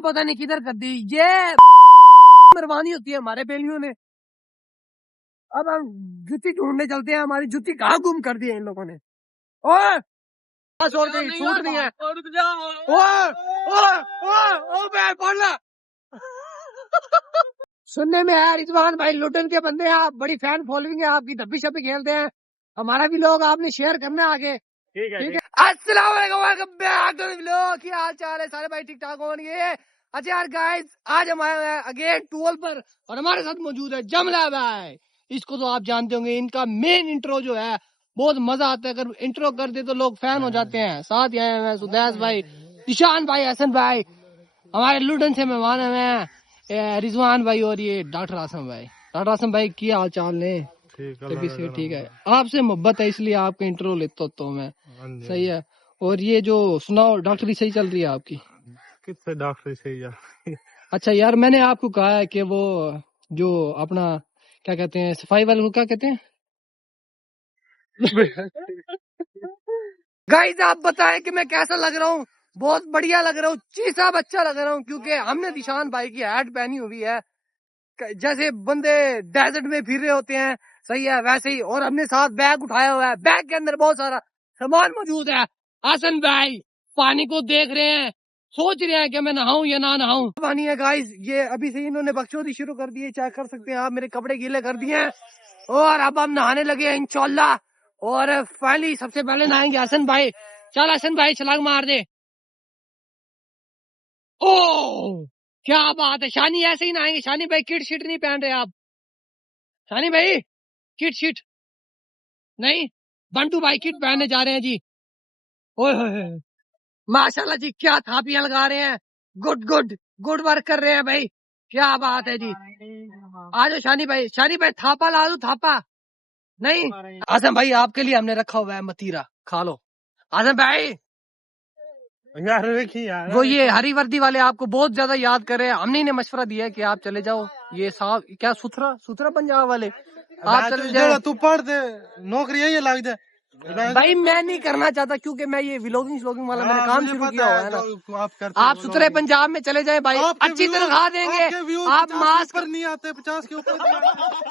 पता नहीं किधर कर दी ये मेहरबानी होती है हमारे बेलियों ने। अब हम जुत्ती ढूंढने चलते हैं, हमारी जुत्ती कहाँ गुम कर दी है इन लोगों ने। और छोड़ गई, छूट नहीं है। सुनने में है रिजवान भाई लुटन के बंदे हैं आप, बड़ी फैन फॉलोइंग है आपकी, धब्बी शब्बी खेलते हैं। हमारा भी लोग आपने शेयर करना है आगे। ठीक है। अस्सलाम वालेकुम, welcome back to the vlog. क्या हाल चाल है सारे भाई, ठीक ठाक होंगे। अच्छा यार गाइस, आज हम आए हैं अगेन टूल पर और हमारे साथ मौजूद है जमला भाई। इसको तो आप जानते होंगे, इनका मेन इंट्रो जो है बहुत मजा आता है। अगर इंट्रो कर दे तो लोग फैन हो जाते हैं। साथ ही आए हैं सुदैस भाई, ईशान भाई, हसन भाई, हमारे लुटन से मेहमान है रिजवान भाई और ये डॉक्टर आसम भाई। डॉक्टर आसम भाई की हाल चाल ने? तभी से ठीक है, आपसे मोहब्बत है इसलिए आपका इंटरव्यू लेता तो मैं। सही है। और ये जो सुनाओ, डॉक्टरी सही चल रही है आपकी? किससे डॉक्टरी सही है? अच्छा यार, मैंने आपको कहा है कि वो जो अपना क्या कहते हैं, सफाई वाले को क्या कहते हैं? गाइस आप बताएं कि मैं कैसा लग रहा हूँ? बहुत बढ़िया लग रहा हूँ, चीसा बच्चा लग रहा हूँ, क्योंकि हमने निशान भाई की हैट पहनी हुई है जैसे बंदे डेजर्ट में फिर रहे होते हैं। सही है, वैसे ही। और हमने साथ बैग उठाया हुआ है, बैग के अंदर बहुत सारा सामान मौजूद है। हसन भाई पानी को देख रहे हैं, सोच रहे हैं कि मैं नहाऊं या ना नहाऊं। पानी है गाइस, ये अभी से इन्होंने बकचोदी शुरू कर दी है, चेक कर सकते हैं आप, मेरे कपड़े गीले कर दिए हैं। और अब हम नहाने लगे हैं इंशाल्लाह। और फाइनली सबसे पहले नहाएंगे हसन भाई। चल हसन भाई छलांग मार दे। ओ क्या बात है, शानी ऐसे ही नहाएंगे। शानी भाई किट शिट नहीं पहन रहे आप? शानी भाई किट शिट नहीं, बंटू भाई किट पहनने जा रहे हैं जी। ओए होए माशाल्लाह जी, क्या थापियां लगा रहे हैं। गुड गुड गुड वर्क कर रहे हैं भाई, क्या बात है जी। आ जाओ शानी भाई, शानी भाई थापा ला दो, थापा नहीं। आजम भाई आपके लिए हमने रखा हुआ है मतीरा, खा लो। आजम भाई यार यार वो ये हरी वर्दी वाले आपको बहुत ज्यादा याद कर रहे हैं, हमने इन्हें मशवरा दिया है कि आप चले जाओ। ये साफ क्या सुथरा सुथरा पंजाब वाले, आप चले जाओ। तू पढ़ दे, नौकरी यही लग जाए भाई मैं नहीं करना चाहता, क्योंकि मैं ये व्लॉगिंग वाला मैंने काम शुरू किया हुआ है ना। आप सुथरे पंजाब में चले जाएं भाई, अच्छी तनख्वाह देंगे। आप मास्क नहीं आते 50 के ऊपर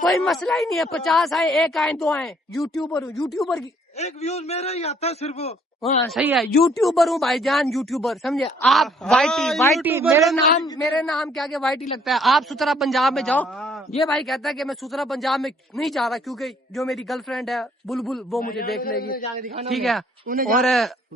कोई मसला ही नहीं है, 50 आए, 1 आए, 2 आए। यूट्यूबर की एक व्यूज मेरा ही आता है सिर्फ। हाँ सही है, यूट्यूबर हूँ भाईजान, यूट्यूबर समझे आप। वाईटी मेरे नाम के आगे वाईटी लगता है। आप सुथरा पंजाब में जाओ। ये भाई कहता है कि मैं सुथरा पंजाब में नहीं जा रहा, क्योंकि जो मेरी गर्लफ्रेंड है बुलबुल वो मुझे देख लेगी। ठीक है। और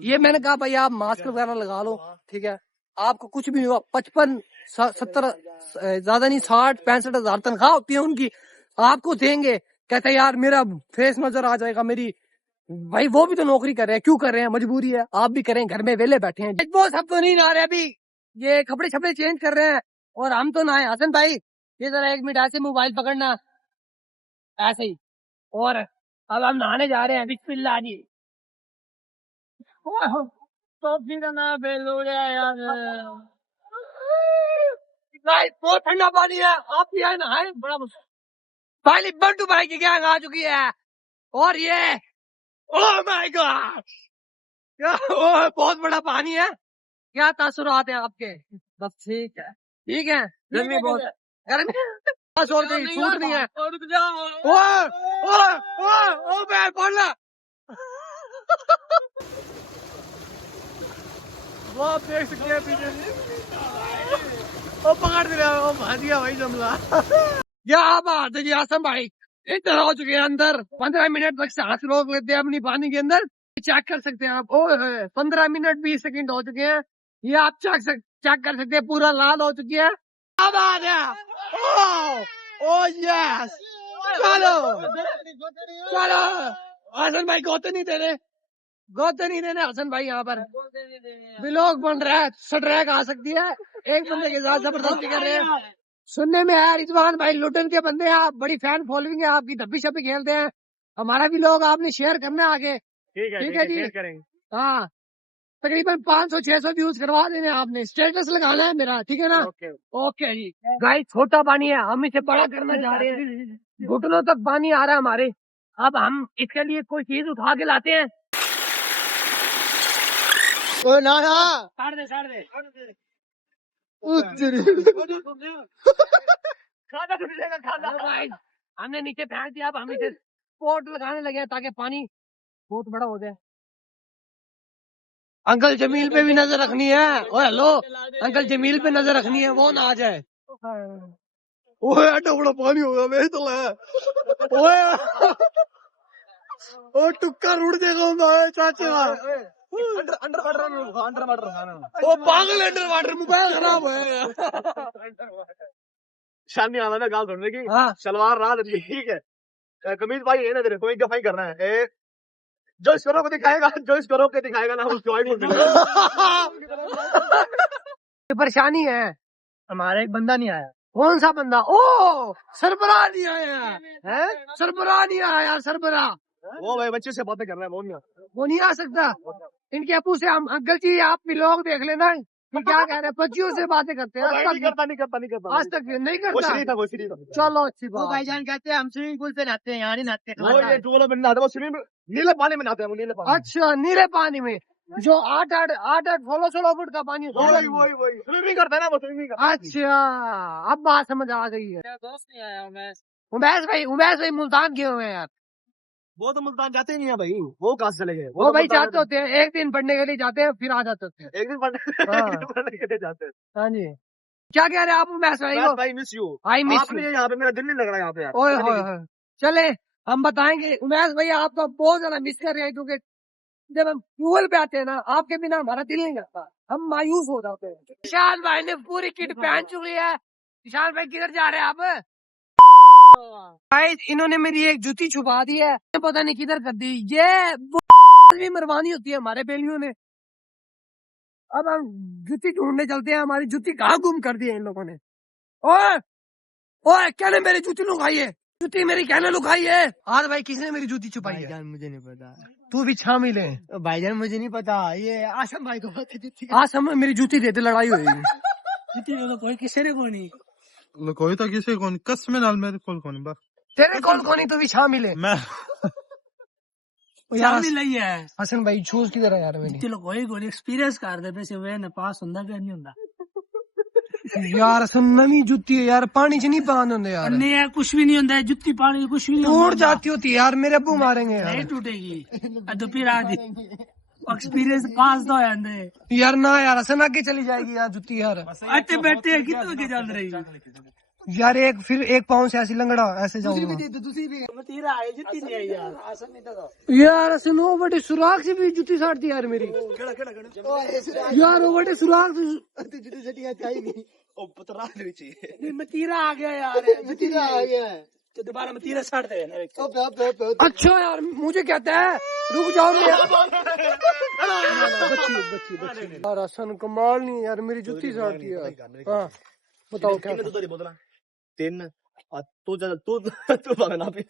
ये मैंने कहा भाई आप मास्क वगैरह लगा लो, ठीक है। आपको कुछ भी नहीं हुआ। 55-70 ज्यादा नहीं, 60-65 हजार तनख्वाह होती है उनकी, आपको देंगे। कहते यार मेरा फेस नजर आ जाएगा मेरी। भाई वो भी तो नौकरी कर रहे हैं, क्यों कर रहे हैं, मजबूरी है। आप भी करें, घर में वेले बैठे हैं। वो सब तो नहीं नहा रहे अभी, ये कपड़े छपड़े चेंज कर रहे हैं और हम तो नहाए। हसन भाई ये जरा 1 मिनट ऐसे मोबाइल पकड़ना, ऐसे ही। और अब हम नहाने जा रहे हैं, बिस्मिल्लाह जी। तो फिर ना बेलो यार, बहुत ठंडा पानी है, आप भी आए नहाए। बड़ा फाइनली बंटू भाई की गैंग आ चुकी है। और ये ओह माय गॉड, बहुत बड़ा पानी है। क्या तासुरात है आपके? बस ठीक है, ठीक है। गर्मी बहुत, गर्मी और गई, छूट नहीं है। ओ मैं पढ़ना वो आप देख सकते हैं पीछे वो पकड़ दिया, वो मार दिया भाई जमला। क्या बात है जी आसम भाई, इधर हो चुके हैं अंदर। 15 मिनट तक सांस रोक लेते हैं अपनी पानी के अंदर। चेक कर सकते हैं आप, ओए 15 मिनट 20 सेकंड हो चुके हैं। ये आप चेक कर सकते हैं, पूरा लाल हो चुकी है। क्या बात है, ओ यस, चलो चलो। हसन भाई गोते नहीं देने, गोते नहीं देने हसन भाई। यहाँ पर व्लॉग बन रहा है, सट्रैक आ सकती है, एक बंदे के साथ जबरदस्ती कर रहे हैं। सुनने में है रिजवान भाई लुटन के बंदे हैं आप, बड़ी फैन फॉलोइंग है आपकी, धब्बी शब्बी खेलते हैं। हमारा भी लोग आपने शेयर करना है आगे। ठीक है जी, हाँ। तकरीबन 500-600 व्यूज करवा देने आपने, स्टेटस लगाना है मेरा, ठीक है ना? ओके जी। गाइस छोटा पानी है, हम इसे बड़ा करना चाह रहे हैं। घुटनों तक पानी आ रहा है हमारे। अब हम इसके लिए कोई चीज उठा के लाते हैं। ना साड़ दे खाना तो मिलेगा खाना। हमने नीचे फेंक दिया, अब हम इसे पोट लगाने लगे हैं ताकि पानी बहुत बड़ा हो जाए। अंकल जमील पे भी नजर रखनी है। ओए हेलो, अंकल जमील पे नजर रखनी है, वो ना आ जाए। ओए एडा बड़ा पानी होगा मैं तो ओए ओ टुक्का रुड़ जाएगा हमारे चाचे का। अंडर वाटर खाना। ओ पागल अंडर वाटर मोबाइल खराब है। शानी आना गाल धोने की। हाँ सलवार रात ठीक है। कमीज भाई है ना तेरे को एक दफा ही करना है। जो इस करो को दिखाएगा, जो इस करो के दिखाएगा ना उसको आईफोन मिलेगा। परेशानी है, हमारा एक बंदा नहीं आया। कौन सा बंदा? ओ सरबराह नहीं आया है, सरबराह नहीं आया यार, सरबराह। वो भाई बच्चे से बातें कर रहा है, वो नहीं आ सकता। इनके अपू से हम अंकल जी आप भी लोग देख लेना कि क्या कह रहे हैं, बच्चियों से बातें करते हैं। नहीं करता आज तक नहीं वो करता। श्री था, वो श्री था। चलो अच्छी वो बात। भाईजान कहते हैं हम स्विमिंग पूल पे नहाते हैं, यहाँ नहीं नहाते। वो ये टूलो में नहाते, वो स्विमिंग नीले पानी में नहाते हैं, वो नीले पानी। अच्छा नीले पानी में जो 8-8 16 फुट का पानी होता है। वही स्विमिंग करता है ना, वो स्विमिंग करता है। अच्छा अब बात समझ आ गई है। मेरा दोस्त नहीं आया उमैस भाई मुल्तान गए हुए हैं यार। वो तो मुल्तान जाते ही नहीं है भाई, वो कहाँ से चले गए? वो तो भाई मुल्तान जाते होते हैं, एक दिन पढ़ने के लिए जाते हैं फिर आ जाते होते हैं। एक दिन पढ़ने के लिए जाते हैं। हाँ जी, क्या कह रहे हैं आप उमैस भाई को? भाई मिस यू। आई मिस आपने यहाँ पे मेरा दिल नहीं लग रहा यहाँ पे यार। ओए होए होए। चले हम बताएंगे उमैस भाई आपका बहुत ज्यादा मिस कर रहे हैं, क्योंकि जब हम फ्यूल पे आते हैं ना आपके बिना हमारा दिल नहीं करता, हम मायूस हो जाते हैं। विशाल भाई ने पूरी किट पहन चुकी है। विशाल भाई किधर जा रहे हैं आप? भाई इन्होंने मेरी एक जूती छुपा दी है, पता नहीं किधर कर दी। ये भी मरवानी होती है हमारे बेलियों ने। अब हम जूती ढूंढने चलते हैं, हमारी जूती कहाँ गुम कर दी है इन लोगों ने। ओए ओए कहने मेरी जूती लुकाई है, जूती मेरी कहने लुकाई है। आज भाई किसने मेरी जूती छुपाई है? भाईजान मुझे नहीं पता। तू भी शामिल है। भाईजान मुझे नहीं पता, ये आसम भाई को पता। आज हम मेरी जूती देते लड़ाई होगी। जूती कोई किसी ने को नहीं। कोई तो किसी को कसम नाल मेरे कोल बस तेरे कौन कौन तू भी शामिल है। मैं शामिल नहीं है। हसन भाई शूज किधर है यार मेरी? चलो कोई कोई एक्सपीरियंस कर दे पैसे वे ने पास हुंदा कि नहीं हुंदा। यार हसन नवी जूती है यार, पानी च नहीं पान होंगे यार। नहीं है कुछ भी नहीं होता है, जुत्ती पानी कुछ भी नहीं टूट जाती होती यार, मेरे अब्बू मारेंगे यार। नहीं टूटेगी। फिर आज एक्सपीरियंस पास तो है यार ना यार हसन आगे चली जाएगी यार जूती यार। आते बैठे हैं कितने के चल रही यार एक फिर एक पाँव से ऐसी लंगड़ा ऐसे जाऊंगा। दूसरी भी तेरा है जुत्ती नहीं आई यार। यार हसन वो बड़े सुराख से भी जूती साट दी यार मेरी। यार वो बड़े सुराख से मतीरा आ गया यार, मतीरा आ गया है तो दोबारा मतीरा साट दे। अच्छा यार मुझे कहता है रुक जाओ बच्ची यार हसन कमाल नहीं यार, मेरी जूती साट दी यार। हाँ बताओ क्या? तीन तू भावे ना पी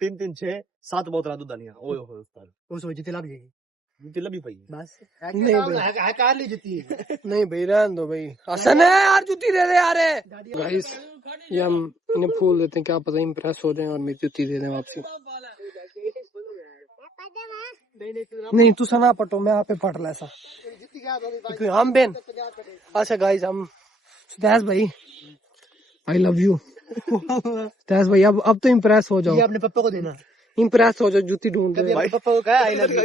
3 3 6 7 बोतल दूध डालियां। ओए होए उस्ताद उस वजह लग जाएगी, जूती लबी पई है। बस नहीं भाई कार ली जुत्ती। नहीं भाई रहने दो भाई। हसन है यार जूती दे दे यार। गाइस ये हम इन्हें फूल देते हैं, क्या पता इम्प्रेस हो जाए और मेरी जूती दे दें वापसी। नहीं तू सना पटो, मैं आप पे पट ला ऐसा हम बेन। अच्छा गाइस हम सुदेश भाई आई लव यू। सुदेश भाई अब तो इम्प्रेस हो जाओ, अपने पापा को देना, इम्प्रेस हो जाओ, जूती ढूंढ दे। पापा को कहा I love you.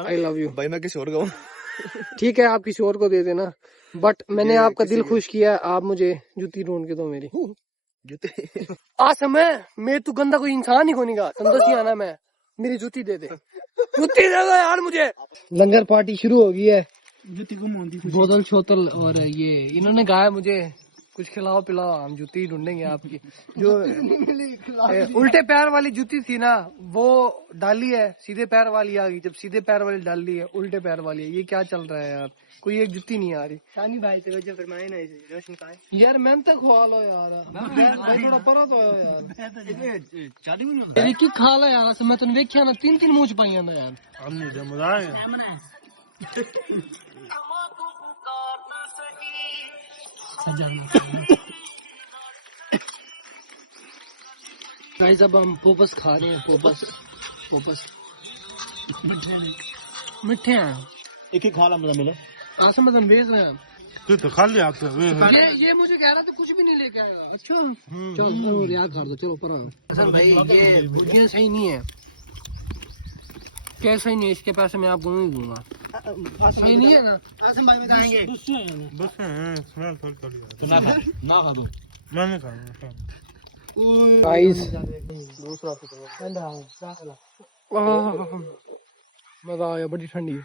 I love you भाई मैं किसी और को ठीक है आप किसी और को दे देना, बट मैंने आपका दिल खुश किया, आप मुझे जूती ढूंढ के दो मेरी। जूती आज समय मैं तू गंदा कोई इंसान ही को नहीं गा संदोष ही आना, मैं मेरी जूती दे दे, जूती दे दो यार मुझे। लंगर पार्टी शुरू हो गई है, जुत्ती को मोंदी बोतल छोतल और ये इन्होंने कहा मुझे कुछ खिलाओ पिलाओ, हम जूती ढूंढेंगे आपकी। जो उल्टे पैर वाली जूती थी ना वो डाली है, सीधे पैर वाली आ गई, जब सीधे पैर वाली डाल ली है उल्टे पैर वाली है। ये क्या चल रहा है यार, कोई एक जूती नहीं आ रही। शानी भाई से वजह फरमाए ना इसे रोशन का यार मैं तक खवा लो यार, मैं थोड़ा परा तो यार तेरी की खा लो यार। मैं तुम देखिया ना 3 मुंह च पाइया ना यार। हमने जो मजा है गाइस अब हम पोपस खा रहे हैं, पोपस मिठे हैं। एक ही खा ला मजा मिला। आसम बेच रहे हैं। तू तो खा लिया तो ये मुझे कह रहा था कुछ भी नहीं लेके आएगा। अच्छा चलो याद कर दो, चलो पर हसन भाई ये भुजिया सही नहीं है। कैसा ही नहीं, इसके पैसे मैं आपको नहीं दूंगा। सही नहीं है ना? आसम भाई बताएंगे। बस स्मेल थोड़ी थोड़ी तो ना खा दो। मैं नहीं खाऊंगा। गाइस दूसरा मजा आया, बड़ी ठंडी है।